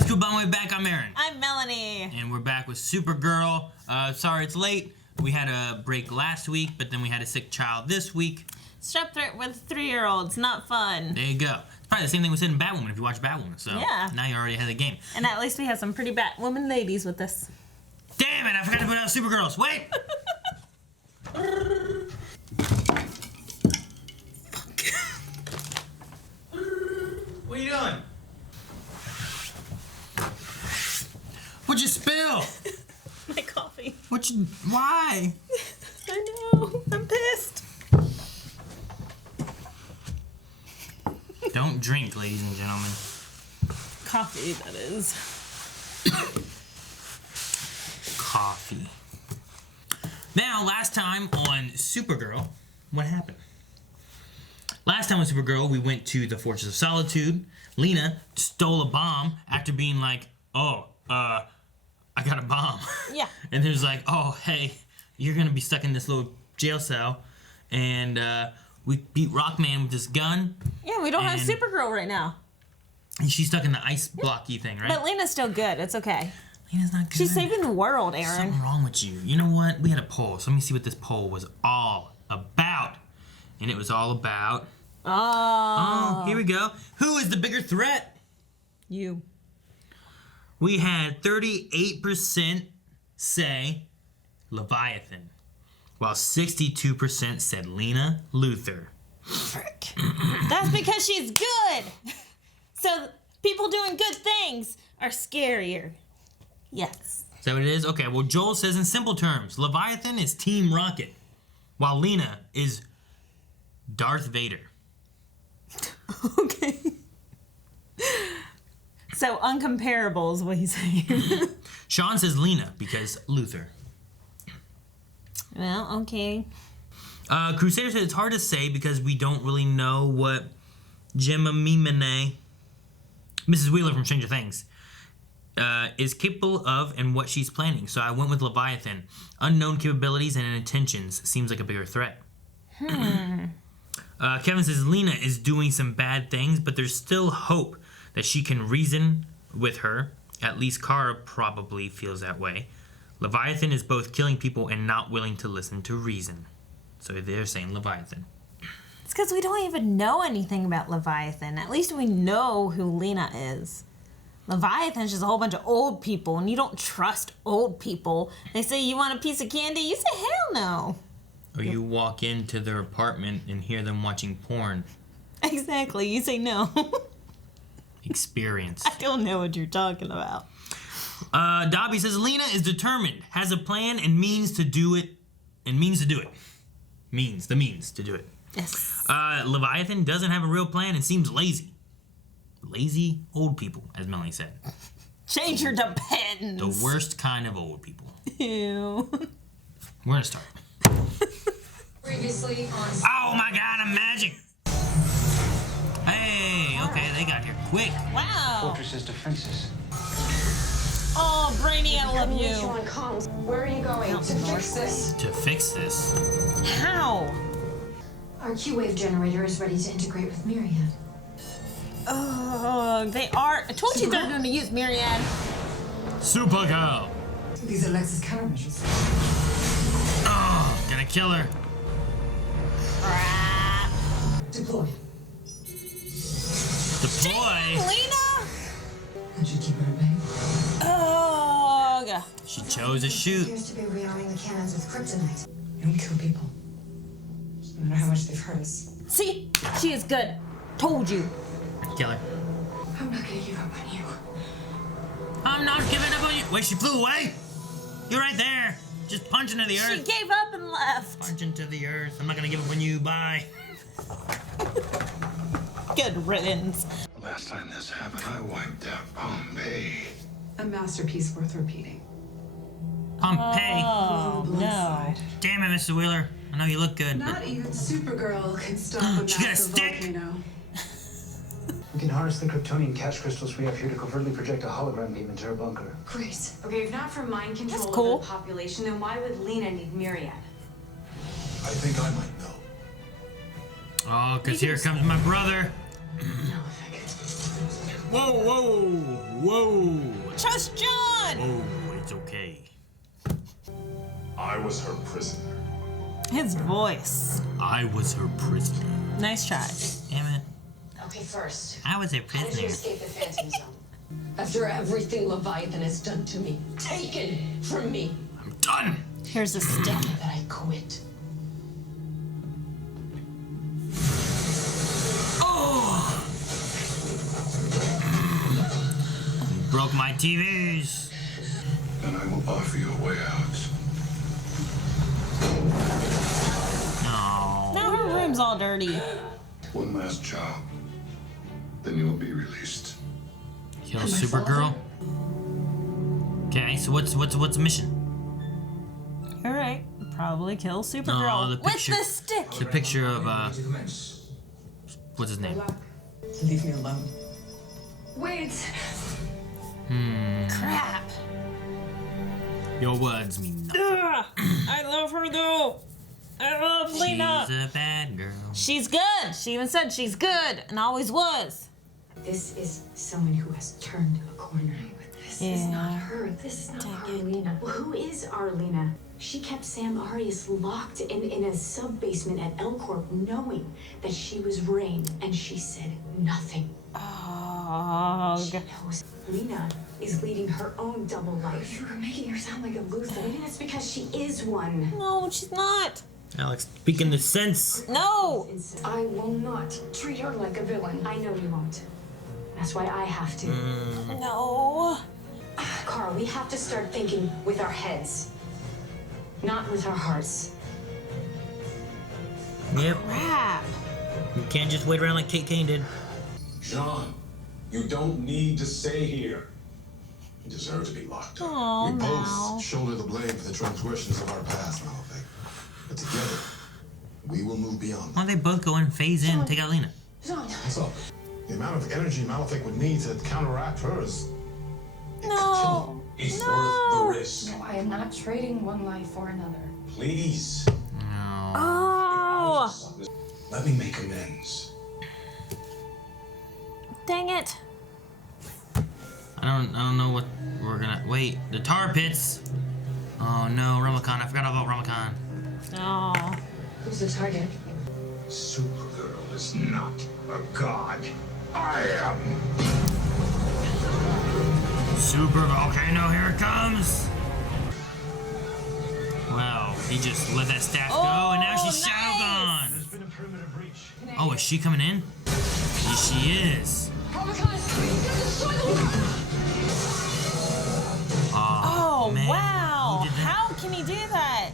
guys, cool by my way back. I'm Aaron. I'm Melanie. And we're back with Supergirl. Sorry it's late. We had a break last week, but then we had a sick child this week. Strep throat with 3-year-olds, not fun. There you go. It's probably the same thing we said in Batwoman if you watch Batwoman. So yeah. Now you're already ahead of the game. And at least we have some pretty Batwoman ladies with us. Damn it, I forgot to put out Supergirls. Wait! Fuck. What are you doing? What'd you spill? My coffee. Why? I know. I'm pissed. Don't drink, ladies and gentlemen. Coffee, that is. Coffee. Now, last time on Supergirl, what happened? Last time on Supergirl, we went to the Fortress of Solitude. Lena stole a bomb after being like, I got a bomb. Yeah. And there's like, oh, hey, you're going to be stuck in this little jail cell. And we beat Rockman with this gun. Yeah, we don't have Supergirl right now. And she's stuck in the ice blocky thing, right? But Lena's still good. It's okay. Lena's not good. She's saving the world, Aaron. Something wrong with you. You know what? We had a poll. So let me see what this poll was all about. And it was all about... Oh, here we go. Who is the bigger threat? You. We had 38% say Leviathan, while 62% said Lena Luthor. Frick. That's because she's good. So people doing good things are scarier. Yes. Is that what it is? Okay, well, Joel says in simple terms, Leviathan is Team Rocket, while Lena is Darth Vader. Okay. So uncomparable is what he's saying. Sean says Lena because Luthor. Well, okay. Crusader says it's hard to say because we don't really know what Gemma Mimene, Mrs. Wheeler from Stranger Things, is capable of and what she's planning. So I went with Leviathan. Unknown capabilities and intentions seems like a bigger threat. Kevin says Lena is doing some bad things, but there's still hope that she can reason with her. At least Kara probably feels that way. Leviathan is both killing people and not willing to listen to reason. So they're saying Leviathan. It's because we don't even know anything about Leviathan. At least we know who Lena is. Leviathan's just a whole bunch of old people, and you don't trust old people. They say, you want a piece of candy? You say, hell no. Or you walk into their apartment and hear them watching porn. Exactly. You say no. Experience. I don't know what you're talking about. Dobby says Lena is determined, has a plan, and means to do it. Means to do it. Yes. Leviathan doesn't have a real plan and seems lazy. Lazy old people, as Melanie said. Change your depends. The worst kind of old people. Ew. We're gonna start. Previously on... Oh my god, I'm magic! Hey, okay, they got here quick. Wow. Fortress's defenses. Oh, Brainy, I love you. Where are you going? To fix this? To fix this? How? Our Q-wave generator is ready to integrate with Marietta. Oh, they are. I told you they're going to use Marietta. Supergirl! These are Lex's countermeasures. Oh, gonna kill her. Crap. Deploy. Deploy? Lena? That should keep her at bay. Oh, God. She chose to shoot. Appears to be rearming the cannons with kryptonite. You don't kill people. No matter how much they've hurt us. See? She is good. Told you. Kill her. I'm not gonna give up on you. I'm not giving up on you. Wait, she flew away? You're right there. Just punch into the earth. She gave up and left. Punch into the earth. I'm not gonna give up on you. Bye. Good riddance. The last time this happened, I wiped out Bombay. A masterpiece worth repeating. Pompeii. Oh, The blood no. side. Damn it, Mr. Wheeler. I know you look good, but Not even Supergirl can stop a She got a massive stick. volcano. We can harness the Kryptonian cache crystals we have here to covertly project a hologram beam into her bunker. Great. Okay, if not for mind control That's cool. of the population, then why would Lena need Marietta? I think I might know. oh, because here comes my brother. No effect. Whoa, whoa, whoa. Trust John! Whoa, it's okay. I was her prisoner. His voice. I was her prisoner. Nice try. Damn it. Okay, first, I was a how did you prisoner. escape the Phantom Zone? After everything Leviathan has done to me, taken from me, I'm done. Here's a stick. that I quit. Oh! Broke my TVs. And I will offer you a way out. No. Now her room's all dirty. One last job. Then you will be released. Kill Supergirl. Okay, so what's the mission? All right, probably kill Supergirl the with picture- the stick. The picture of what's his name? Leave me alone. Wait. Crap. Your words mean nothing. Ugh, I love her though. I love Lena. She's a bad girl. She's good. She even said she's good and always was. This is someone who has turned a corner. This is not her. This is not Dang our it. Lena. Well, who is our Lena? She kept Sam Arias locked in a sub-basement at L-Corp knowing that she was Rain, and she said nothing. Oh, She knows Lena is leading her own double life. You were making her sound like a Luthor. Maybe that's because she is one. no, she's not. Alex, speaking the sense. No. I will not treat her like a villain. I know you won't. That's why I have to. No. Carl, we have to start thinking with our heads, not with our hearts. Yep. Crap. You can't just wait around like Kate Kane did. John, you don't need to stay here. You deserve to be locked up. Oh We no. both shoulder the blame for the transgressions of our past, Malefic. But together, we will move beyond Why them. don't they both go in, phase in, and take out Lena? John, So, the amount of energy Malefic would need to counteract hers. No. It's No. worth the risk. I am not trading one life for another. Please. No. Oh. Let me make amends. Dang it. I don't know what we're gonna wait. The tar pits. Oh no, Rama Khan. I forgot about Rama Khan. Oh. Who's the target? Supergirl is not a god. I am. Super volcano, here it comes. Wow, he just let that staff go, and now she's shadow gone. There's been a perimeter breach. Oh, is she coming in? Yes, she is. Oh, man. wow. Who did that? How can he do that?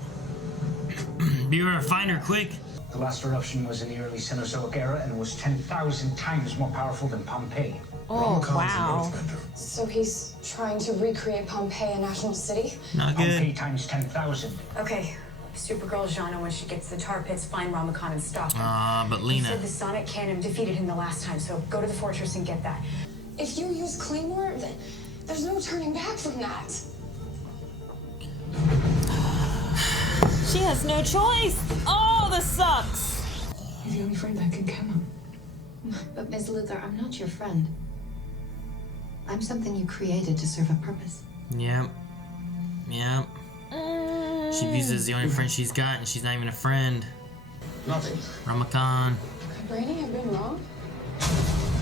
Be able to find her quick. The last eruption was in the early Cenozoic era and was 10,000 times more powerful than Pompeii. Oh, Khan's an wow. earthbender. So he's trying to recreate Pompeii, a national city? Not Pompeii good. times 10,000. Okay. Supergirl Jana, when she gets to the tar pits, find Rama Khan and stop him. But You Lena. said the Sonic Cannon defeated him the last time, so go to the fortress and get that. If you use Claymore, then there's no turning back from that. She has no choice. Oh, this sucks. You're the only friend I can count on. But Ms. Luthor, I'm not your friend. I'm something you created to serve a purpose. Yep. Yep. She views it as the only friend she's got, and she's not even a friend. Nothing. Rama Khan. Could Brainy have been wrong?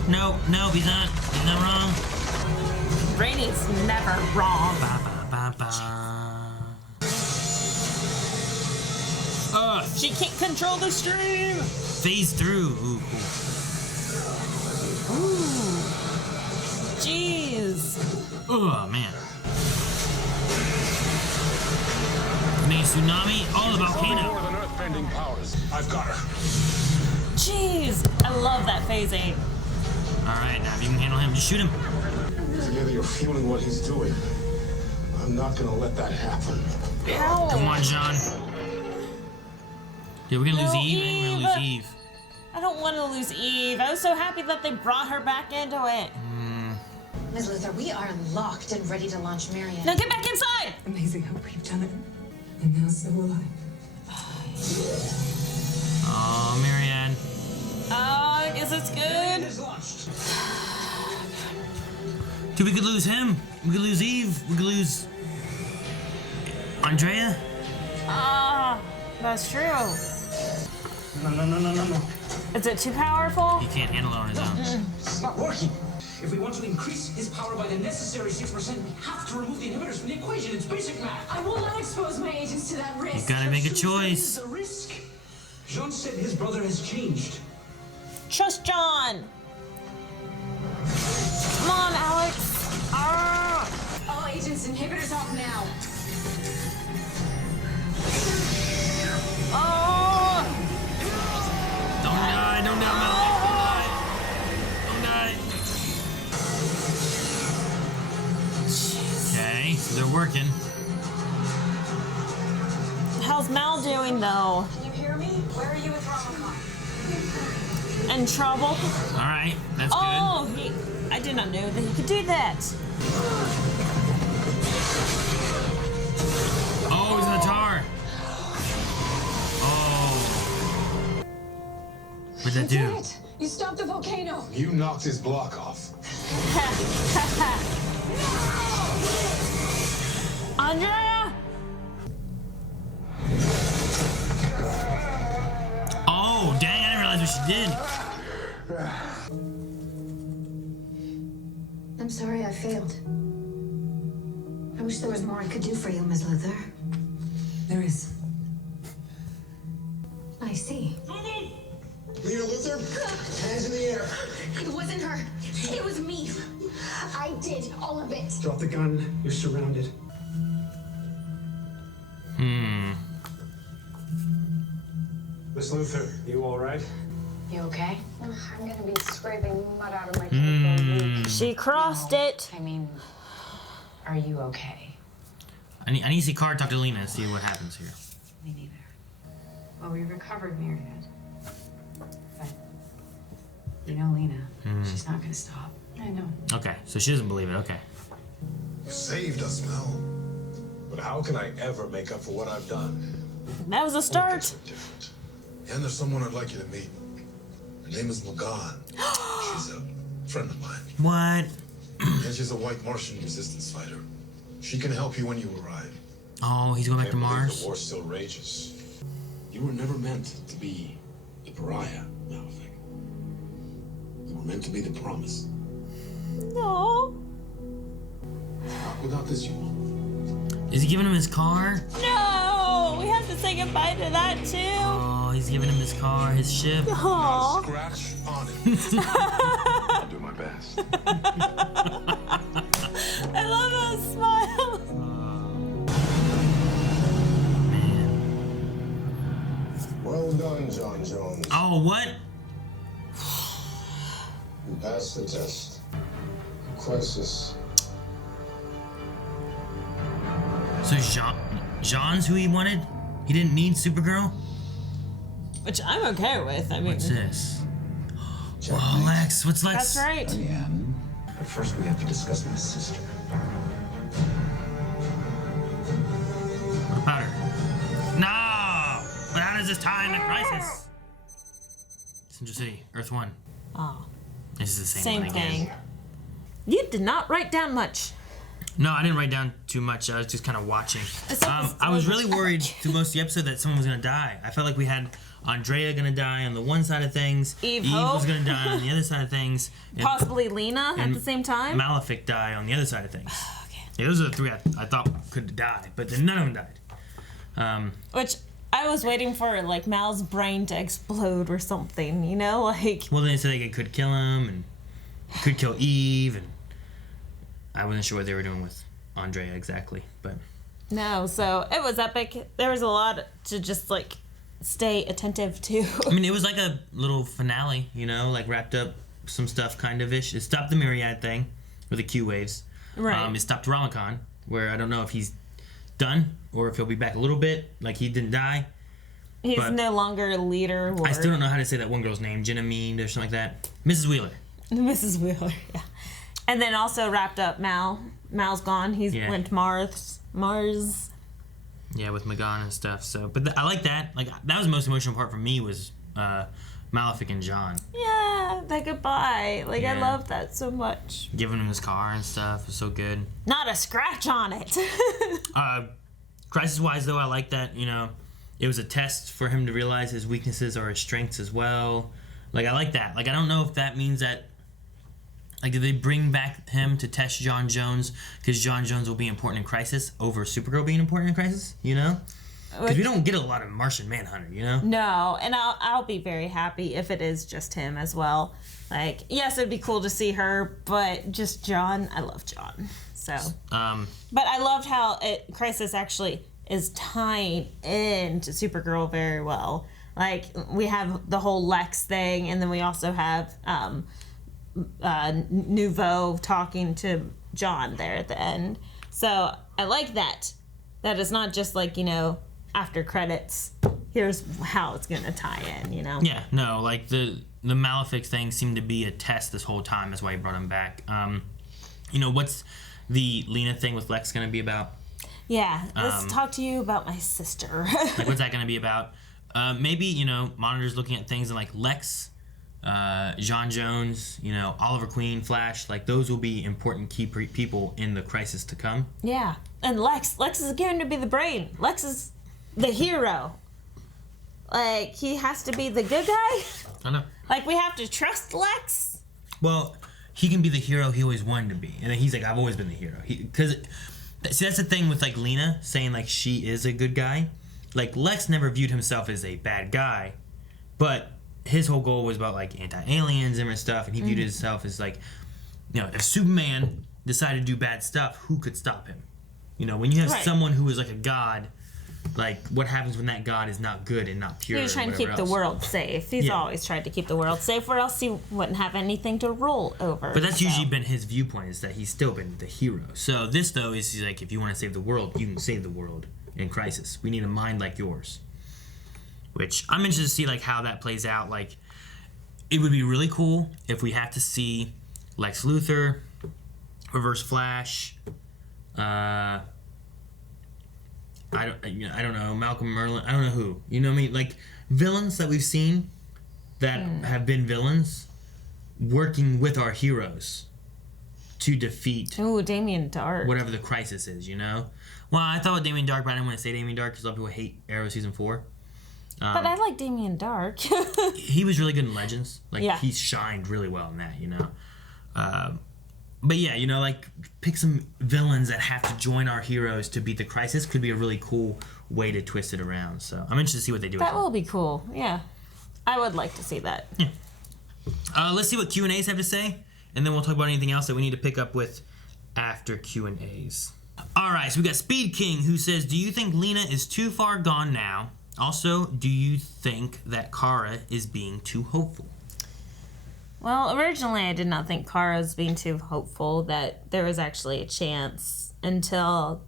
No, he's not. He's not wrong. Brainy's never wrong. Ba, ba, ba, ba. She can't control the stream. Phase through. Ooh, cool. Jeez. Oh, man. Main tsunami. Oh, the volcano. than earthbending powers. I've got her. Jeez. I love that phase 8. All right, now if you can handle him, just shoot him. Together you're fueling what he's doing. I'm not gonna let that happen. Ow. Come on, John. Yeah, we're gonna lose No, Eve. I think we're gonna lose Eve. I don't want to lose Eve. I was so happy that they brought her back into it. Ms. Luthor, we are locked and ready to launch Marietta. Now get back inside. Amazing how we've done it. And now so will I. Oh, Marianne. Oh, I guess it's good. Dude, we could lose him. We could lose Eve. We could lose Andrea. Ah, that's true. No. Is it too powerful? He can't handle it on his own. It's not working. If we want to increase his power by the necessary 6%, we have to remove the inhibitors from the equation. It's basic math. I will not expose my agents to that risk. You gotta make a It's choice. a risk. Jean said his brother has changed. Trust John. Come on, Alex. Ah. All agents, inhibitors off now. Oh. Don't die, Melanie. Don't die. Okay, so they're working. How's Mal doing though? Can you hear me? Where are you with Rama Khan? In trouble? Alright, that's Oh, I did not know that he could do that. Oh, he's in the tar. Oh. What'd that do? You stopped the volcano. You knocked his block off. Andrea? Oh, dang, I didn't realize what she did. I'm sorry I failed. I wish there was more I could do for you, Ms. Luthor. There is. I see. Lena Luthor, hands in the air. It wasn't her. It was me. I did all of it. Drop the gun. You're surrounded. Miss Luthor, you all right? You okay? I'm gonna be scraping mud out of my teeth for a week. She crossed it. I mean, are you okay? I need to see Card talk to Lena and see what happens here. Me neither. Well, we recovered Marietta. But, you know Lena, she's not gonna stop. I know. Okay, so she doesn't believe it. Okay. You saved us, Mel. But how can I ever make up for what I've done? That was a start. Different. And there's someone I'd like you to meet. Her name is Magan. She's a friend of mine. What? And she's a white Martian resistance fighter. She can help you when you arrive. Oh, he's going back to Can't believe Mars? The war still rages. You were never meant to be the pariah, Malphite. You were meant to be the promise. No. Not without this, you won't. Is he giving him his car? No. We have to say goodbye to that too. Oh, he's giving him his car, his ship. Aw. Scratch on it. I'll do my best. I love that smile. Well done, John Jones. Oh, what? You passed the test. Crisis. So Jean's who he wanted? He didn't need Supergirl? Which I'm okay with. I mean, What's this? Oh, Lex, what's Lex? that's right. But first we have to discuss my sister. What about her? No! But how does this tie into Crisis? Central City, Earth 1. Oh, This is the same same one again. thing. You did not write down much. No, I didn't write down too much. I was just kind of watching. I was really worried through most of the episode that someone was going to die. I felt like we had Andrea going to die on the one side of things. Eve was going to die on the other side of things. And Possibly Lena at the same time. Malefic die on the other side of things. Okay. Yeah, those are the three I thought could die, but then none of them died. Which I was waiting for, like, Mal's brain to explode or something, you know? Like, Well, they said they could kill him and could kill Eve, and I wasn't sure what they were doing with Andrea exactly, but no, so it was epic. There was a lot to just, like, stay attentive to. I mean, it was like a little finale, you know, like wrapped up some stuff kind of ish. It stopped the Marietta thing with the Q waves. Right. It stopped Rama Khan, where I don't know if he's done or if he'll be back a little bit, like he didn't die. He's but no longer a leader. Or I still don't know how to say that one girl's name, Jenamine or something like that. Mrs. Wheeler. Mrs. Wheeler, yeah. And then also wrapped up Mal. Mal's gone. He's Yeah. went to Mars. Yeah, with Magan and stuff. So, but I like that. Like that was the most emotional part for me was Malefic and John. Yeah, that goodbye. Like, I Yeah. love that so much. Giving him his car and stuff was so good. Not a scratch on it. Crisis-wise, though, I like that, you know, it was a test for him to realize his weaknesses are his strengths as well. Like, I like that. Like, I don't know if that means that, like, did they bring back him to test John Jones because John Jones will be important in Crisis over Supergirl being important in Crisis, you know? Because we don't get a lot of Martian Manhunter, you know? No, and I'll be very happy if it is just him as well. Like, yes, it'd be cool to see her, but just John, I love John. So, but I loved how Crisis actually is tying into Supergirl very well. Like, we have the whole Lex thing, and then we also have Nouveau talking to John there at the end. So I like that. That is not just like, you know, after credits, here's how it's gonna tie in, you know? Yeah, no, like the Malefic thing seemed to be a test this whole time. That's why he brought him back. You know, what's the Lena thing with Lex gonna be about? Yeah, let's talk to you about my sister. Like, what's that gonna be about? Maybe, you know, Monitor's looking at things and like Lex, John Jones, you know, Oliver Queen, Flash, like those will be important key people in the Crisis to come. Yeah, and Lex is going to be the brain. Lex is the hero. Like, he has to be the good guy. I know. Like, we have to trust Lex. Well, he can be the hero he always wanted to be, and then he's like, I've always been the hero. Because see, that's the thing with like Lena saying like she is a good guy. Like, Lex never viewed himself as a bad guy, but his whole goal was about like anti-aliens and stuff, and he viewed himself as like, you know, if Superman decided to do bad stuff, who could stop him? You know, when you have someone who is like a god, like what happens when that god is not good and not pure? He's trying to keep the world safe. He's always tried to keep the world safe, or else he wouldn't have anything to roll over. But that's usually been his viewpoint, is that he's still been the hero. So this though is he's like, if you want to save the world, you can save the world in Crisis. We need a mind like yours. Which I'm interested to see like how that plays out. Like, it would be really cool if we have to see Lex Luthor, Reverse Flash, I don't know, Malcolm Merlin, I don't know who. You know what I mean? Like, villains that we've seen that have been villains working with our heroes to defeat Damien Dark. whatever the Crisis is, you know? Well, I thought with Damien Dark, but I didn't want to say Damien Dark because a lot of people hate Arrow Season 4. But I like Damien Dark. He was really good in Legends. Like, he shined really well in that, you know? But yeah, you know, like, pick some villains that have to join our heroes to beat the Crisis could be a really cool way to twist it around. So I'm interested to see what they do with That will be cool, yeah. I would like to see that. Yeah. Let's see what Q&As have to say, and then we'll talk about anything else that we need to pick up with after Q&As. All right, so we got Speed King, who says, do you think Lena is too far gone now? Also, do you think that Kara is being too hopeful? Well, originally I did not think Kara was being too hopeful that there was actually a chance until,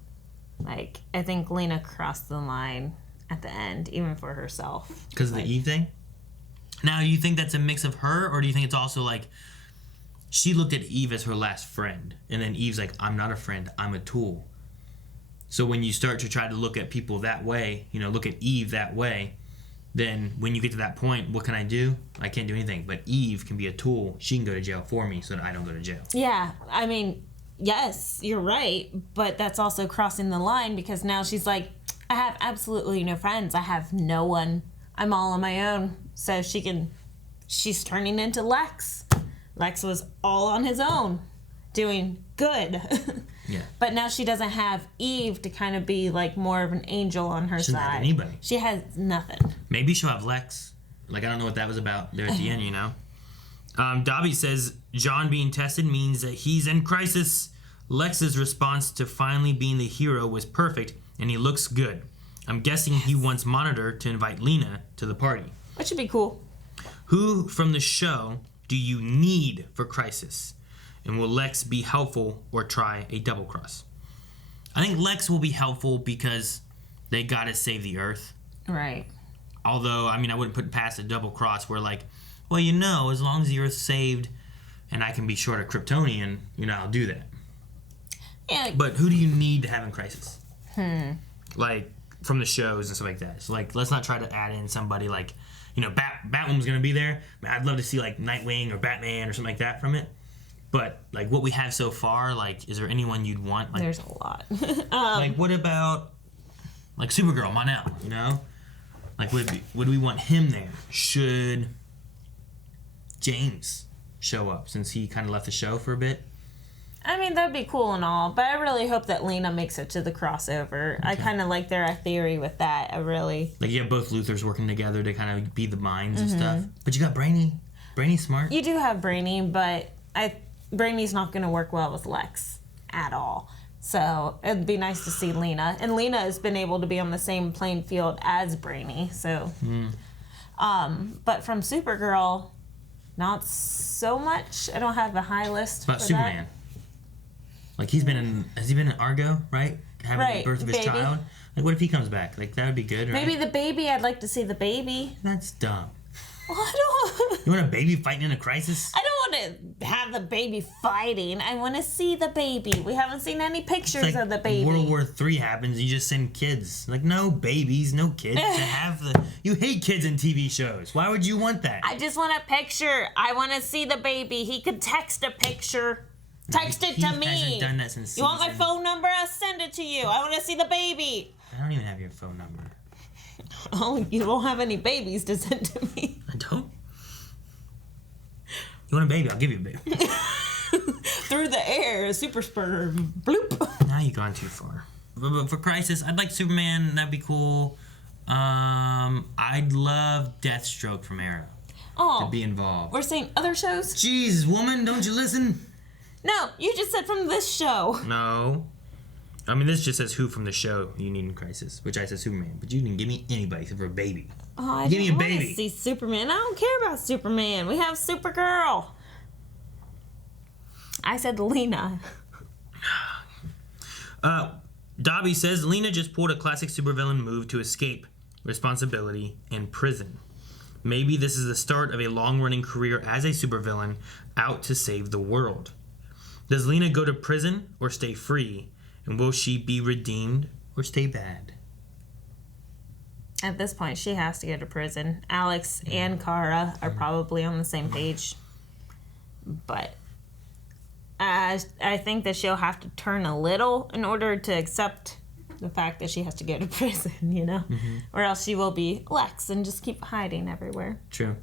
like, I think Lena crossed the line at the end, even for herself. Because of the Eve thing? Now, do you think that's a mix of her, or do you think it's also like she looked at Eve as her last friend, and then Eve's like, I'm not a friend, I'm a tool. So when you start to try to look at people that way, you know, look at Eve that way, then when you get to that point, what can I do? I can't do anything. But Eve can be a tool. She can go to jail for me so that I don't go to jail. Yeah, I mean, yes, you're right, but that's also crossing the line because now she's like, I have absolutely no friends. I have no one. I'm all on my own. So she's turning into Lex. Lex was all on his own, doing good. Yeah. But now she doesn't have Eve to kind of be like more of an angel on her She doesn't side. have anybody. She has nothing. Maybe she'll have Lex. Like, I don't know what that was about there at the end, you know? Dobby says, John being tested means that he's in crisis. Lex's response to finally being the hero was perfect, and he looks good. I'm guessing he wants Monitor to invite Lena to the party. Which would be cool. Who from the show do you need for Crisis? And will Lex be helpful or try a double cross? I think Lex will be helpful because they gotta save the Earth. Right. Although, I mean, I wouldn't put past a double cross where, like, well, you know, as long as the Earth's saved and I can be short of Kryptonian, you know, I'll do that. Yeah. But who do you need to have in Crisis? Like, from the shows and stuff like that. So, like, let's not try to add in somebody like, Batwoman's gonna be there. I'd love to see like Nightwing or Batman or something like that from it. But like what we have so far, like, is there anyone you'd want? Like, there's a lot. like, what about like Supergirl, Mon-El? You know, like would we want him there? Should James show up since he kind of left the show for a bit? I mean, that'd be cool and all, but I really hope that Lena makes it to the crossover. Okay. I kind of like their theory with that. I really... Like, you have both Luthors working together to kind of be the minds and stuff. But you got Brainy. Brainy's smart. You do have Brainy, but Brainy's not going to work well with Lex at all. So it'd be nice to see Lena. And Lena has been able to be on the same playing field as Brainy, so... but from Supergirl, not so much. I don't have a high list about Superman. That. Like, has he been in Argo, right? Having the birth of his child? Like, what if he comes back? Like, that would be good, right? Maybe the baby. I'd like to see the baby. That's dumb. Well, I don't... You want a baby fighting in a crisis? I don't want to have the baby fighting. I want to see the baby. We haven't seen any pictures of the baby. World War III happens, you just send kids. Like, no babies, no kids. You hate kids in TV shows. Why would you want that? I just want a picture. I want to see the baby. He could text a picture. Text it to me. He hasn't done that since You want my phone number? I'll send it to you. I want to see the baby. I don't even have your phone number. Oh, you don't have any babies to send to me. I don't? You want a baby? I'll give you a baby. Through the air, super sperm. Bloop. Now you've gone too far. But for Crisis, I'd like Superman. That'd be cool. I'd love Deathstroke from Arrow to be involved. We're saying other shows? Jeez, woman, don't you listen? No, you just said from this show. No. I mean, this just says who from the show you need in Crisis, which I said Superman. But you didn't give me anybody except for a baby. Oh, I give me a don't baby. Want to see Superman. I don't care about Superman. We have Supergirl. I said Lena. Dobby says Lena just pulled a classic supervillain move to escape responsibility and prison. Maybe this is the start of a long-running career as a supervillain out to save the world. Does Lena go to prison or stay free? And will she be redeemed or stay bad? At this point, she has to go to prison. Alex and Kara are probably on the same page. But I think that she'll have to turn a little in order to accept the fact that she has to go to prison, you know? Or else she will be Lex and just keep hiding everywhere. True.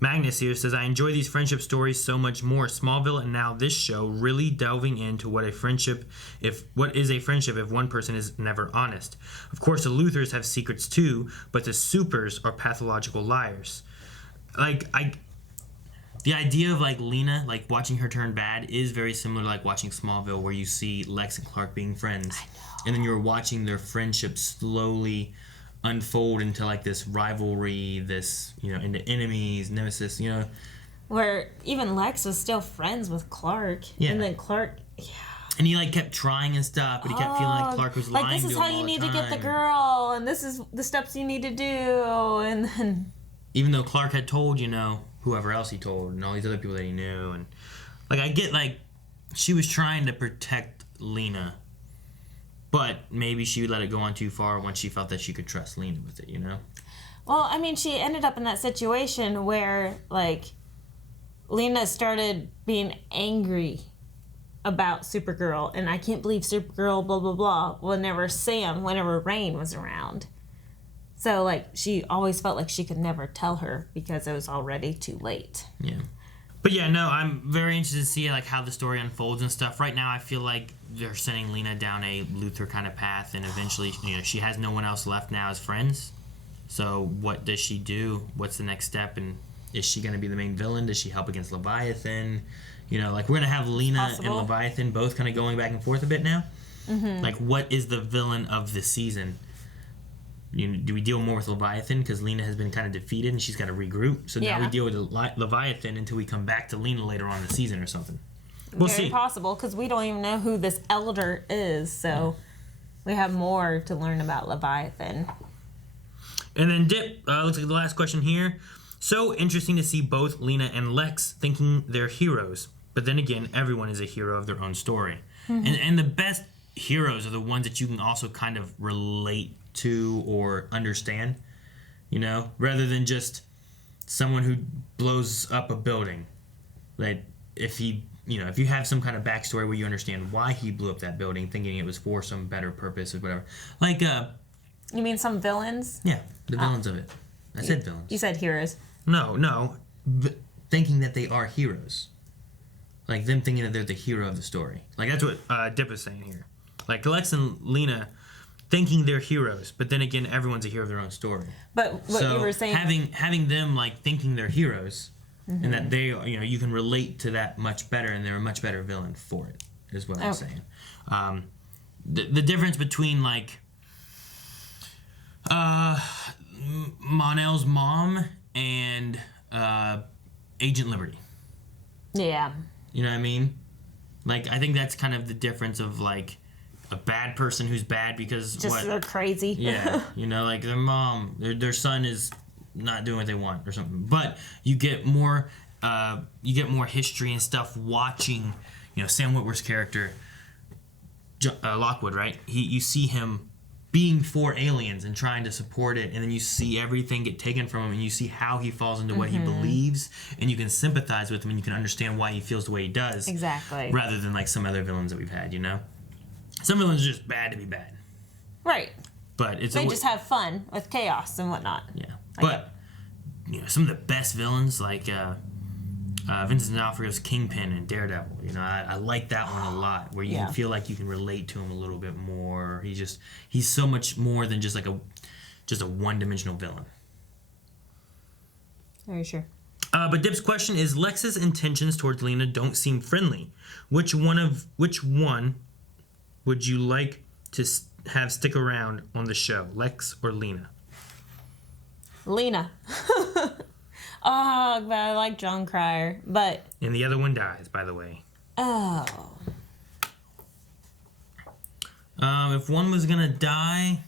Magnus here says, I enjoy these friendship stories so much more. Smallville and now this show really delving into what is a friendship if one person is never honest. Of course, the Luthors have secrets too, but the supers are pathological liars. The idea of like Lena, like watching her turn bad is very similar to like watching Smallville, where you see Lex and Clark being friends. I know. And then you're watching their friendship slowly unfold into like this rivalry, this, into enemies, nemesis, Where even Lex was still friends with Clark. Yeah. And then Clark, And he like kept trying and stuff, but he kept feeling like Clark was lying to him. Like, this is how you need to get the girl, and this is the steps you need to do, and then... Even though Clark had told, whoever else he told, and all these other people that he knew, and like I get like she was trying to protect Lena, but maybe she would let it go on too far once she felt that she could trust Lena with it, Well, I mean, she ended up in that situation where, like, Lena started being angry about Supergirl, and I can't believe Supergirl, blah, blah, blah, whenever Rain was around. So, like, she always felt like she could never tell her because it was already too late. Yeah. But yeah, no, I'm very interested to see like how the story unfolds and stuff. Right now, I feel like they're sending Lena down a Luthor kind of path, and eventually, she has no one else left now as friends. So what does she do? What's the next step? And is she going to be the main villain? Does she help against Leviathan? Like we're going to have Lena and Leviathan both kind of going back and forth a bit now. Mm-hmm. Like, what is the villain of the season? Do we deal more with Leviathan because Lena has been kind of defeated and she's got to regroup? So now we deal with Leviathan until we come back to Lena later on in the season or something. We'll see. Very possible, because we don't even know who this Elder is, so we have more to learn about Leviathan. And then Dip, looks like the last question here. So interesting to see both Lena and Lex thinking they're heroes, but then again, everyone is a hero of their own story. Mm-hmm. And the best heroes are the ones that you can also kind of relate to or understand. you know, rather than just someone who blows up a building. Like, if you have some kind of backstory where you understand why he blew up that building, thinking it was for some better purpose or whatever. Like, you mean some villains? Yeah, the villains of it. I said villains. You said heroes. No. Thinking that they are heroes. Like, them thinking that they're the hero of the story. Like, that's what Dip is saying here. Like, Lex and Lena thinking they're heroes, but then again, everyone's a hero of their own story. But what you were saying... having them, like, thinking they're heroes, and that they, you know, you can relate to that much better, and they're a much better villain for it, is what I'm saying. The difference between, like, Mon-El's mom and Agent Liberty. Yeah. You know what I mean? Like, I think that's kind of the difference of, like, a bad person who's bad because they're crazy. Yeah, you know, like their mom, their son is not doing what they want or something. But you get more history and stuff watching, you know, Sam Witwer's character, Lockwood, right? You see him being for aliens and trying to support it, and then you see everything get taken from him, and you see how he falls into what he believes, and you can sympathize with him, and you can understand why he feels the way he does. Exactly. Rather than like some other villains that we've had, you know? Some villains are just bad to be bad. Right. But they just have fun with chaos and whatnot. Yeah. But you know, some of the best villains, like Vincent D'Onofrio's Kingpin and Daredevil, you know, I like that one a lot, where you can feel like you can relate to him a little bit more. He's so much more than just a one-dimensional villain. Very sure. But Dip's question is, Lex's intentions towards Lena don't seem friendly. Which one would you like to have stick around on the show, Lex or Lena? Lena. Oh, but I like John Cryer, but... And the other one dies, by the way. Oh. If one was gonna die,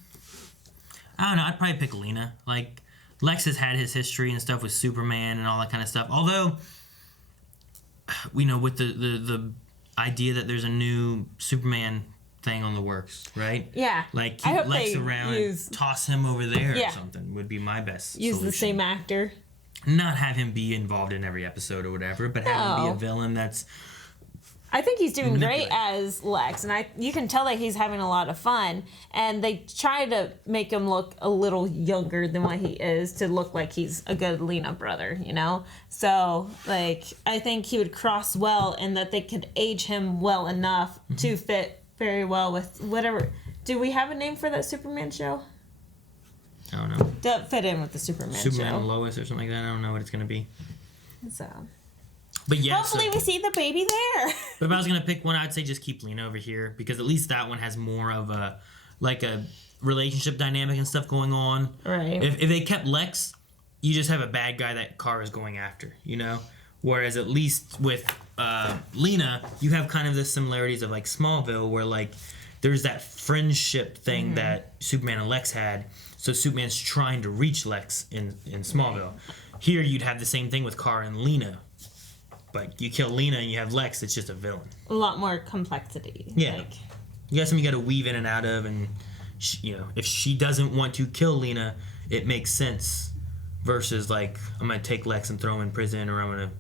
I don't know, I'd probably pick Lena. Like, Lex has had his history and stuff with Superman and all that kind of stuff. Although, you know, with the idea that there's a new Superman thing on the works, right? Yeah. Like, keep Lex around and toss him over there or something would be my best solution. The same actor. Not have him be involved in every episode or whatever, but have him be a villain that's... I think he's doing great as Lex, and you can tell that he's having a lot of fun, and they try to make him look a little younger than what he is to look like he's a good Lena brother, you know? So, like, I think he would cross well, and that they could age him well enough to fit very well with whatever... Do we have a name for that Superman show? I don't know. Don't fit in with the Superman show. Superman and Lois or something like that. I don't know what it's going to be. So... But yeah, hopefully we see the baby there. But if I was gonna pick one, I'd say just keep Lena over here, because at least that one has more of a relationship dynamic and stuff going on. Right. If they kept Lex, you just have a bad guy that Kara is going after, you know. Whereas at least with Lena, you have kind of the similarities of like Smallville, where like there's that friendship thing that Superman and Lex had. So Superman's trying to reach Lex in Smallville. Here you'd have the same thing with Kara and Lena. Like, you kill Lena and you have Lex, it's just a villain. A lot more complexity. Yeah. Like, you got something you got to weave in and out of, and, you know, if she doesn't want to kill Lena, it makes sense. Versus, like, I'm going to take Lex and throw him in prison, or I'm going to,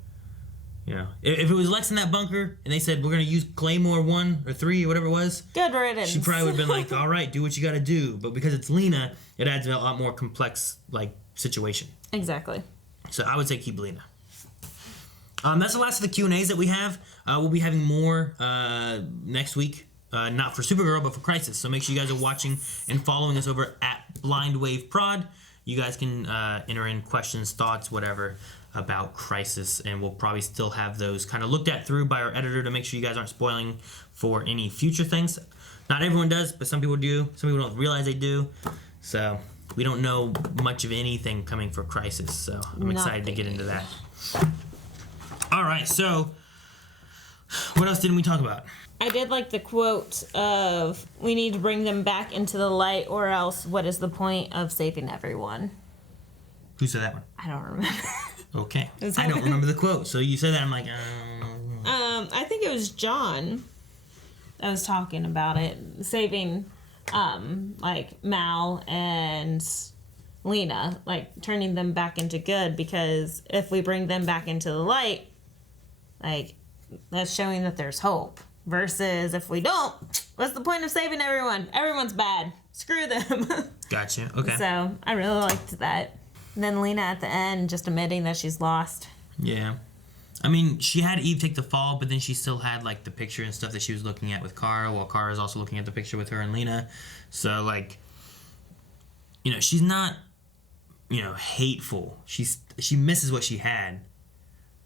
you know. If it was Lex in that bunker, and they said, we're going to use Claymore 1 or 3 or whatever it was. Good riddance. She probably would have been like, all right, do what you got to do. But because it's Lena, it adds a lot more complex, like, situation. Exactly. So I would say keep Lena. That's the last of the Q&As that we have. We'll be having more next week, not for Supergirl, but for Crisis. So make sure you guys are watching and following us over at Blind Wave Prod. You guys can enter in questions, thoughts, whatever about Crisis, and we'll probably still have those kind of looked at through by our editor to make sure you guys aren't spoiling for any future things. Not everyone does, but some people do. Some people don't realize they do. So we don't know much of anything coming for Crisis, so I'm excited to get into that. All right, so what else didn't we talk about? I did like the quote of, we need to bring them back into the light, or else what is the point of saving everyone? Who said that one? I don't remember. Okay. I don't remember the quote, so you said that, I'm like, I think it was John that was talking about it, saving, like, Mal and Lena, like turning them back into good, because if we bring them back into the light, like that's showing that there's hope. Versus if we don't, what's the point of saving everyone? Everyone's bad. Screw them. Gotcha. Okay. So I really liked that. And then Lena at the end just admitting that she's lost. Yeah. I mean, she had Eve take the fall, but then she still had, like, the picture and stuff that she was looking at with Kara, while Kara is also looking at the picture with her and Lena. So, like, you know, she's not, you know, hateful. She misses what she had.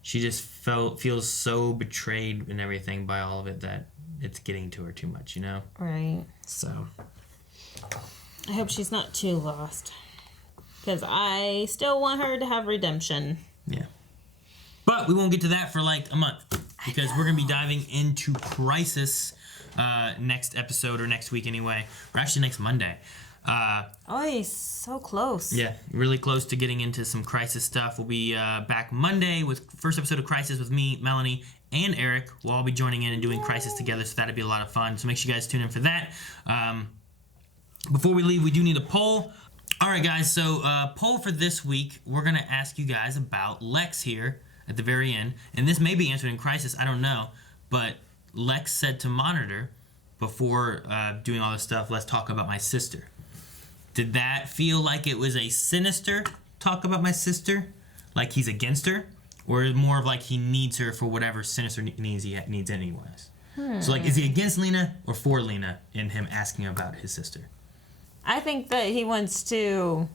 She just feels so betrayed and everything by all of it that it's getting to her too much, you know? Right. So. I hope she's not too lost. Because I still want her to have redemption. Yeah. But we won't get to that for like a month. Because we're going to be diving into Crisis next episode, or next week anyway. Or actually next Monday. He's so close. Yeah, really close to getting into some Crisis stuff. We'll be back Monday with first episode of Crisis with me, Melanie, and Eric. We'll all be joining in and doing Crisis together, so that'll be a lot of fun. So make sure you guys tune in for that. Before we leave, we do need a poll. All right, guys, so poll for this week, we're going to ask you guys about Lex here at the very end. And this may be answered in Crisis, I don't know. But Lex said to Monitor, before doing all this stuff, let's talk about my sister. Did that feel like it was a sinister talk about my sister? Like he's against her? Or more of like he needs her for whatever sinister needs he needs anyways? So like, is he against Lena or for Lena in him asking about his sister? I think that he wants to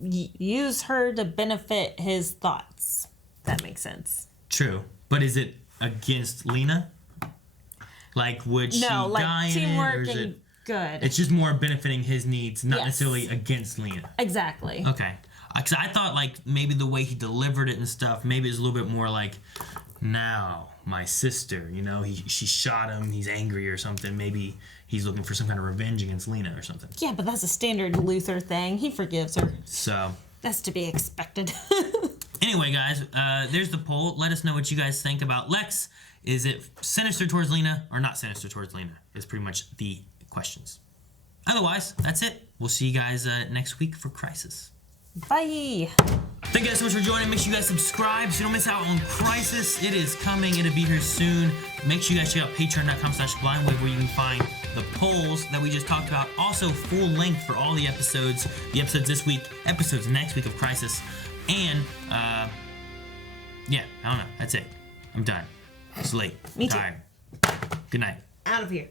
use her to benefit his thoughts. If that makes sense. True. But is it against Lena? Like, would she die in it? Or is it... Good. It's just more benefiting his needs, not necessarily against Lena. Exactly. Okay. Because I thought, like, maybe the way he delivered it and stuff, maybe it's a little bit more like, now, my sister, you know, she shot him, he's angry or something. Maybe he's looking for some kind of revenge against Lena or something. Yeah, but that's a standard Luthor thing. He forgives her. So. That's to be expected. Anyway, guys, there's the poll. Let us know what you guys think about Lex. Is it sinister towards Lena or not sinister towards Lena? Is pretty much the questions. Otherwise, that's it. We'll see you guys next week for Crisis. Bye. Thank you guys so much for joining. Make sure you guys subscribe so you don't miss out on Crisis. It is coming. It'll be here soon. Make sure you guys check out patreon.com/blindwave where you can find the polls that we just talked about. Also, full length for all the episodes. The episodes this week, episodes next week of Crisis. And, yeah, I don't know. That's it. I'm done. It's late. Me too. Tired. Good night. Out of here.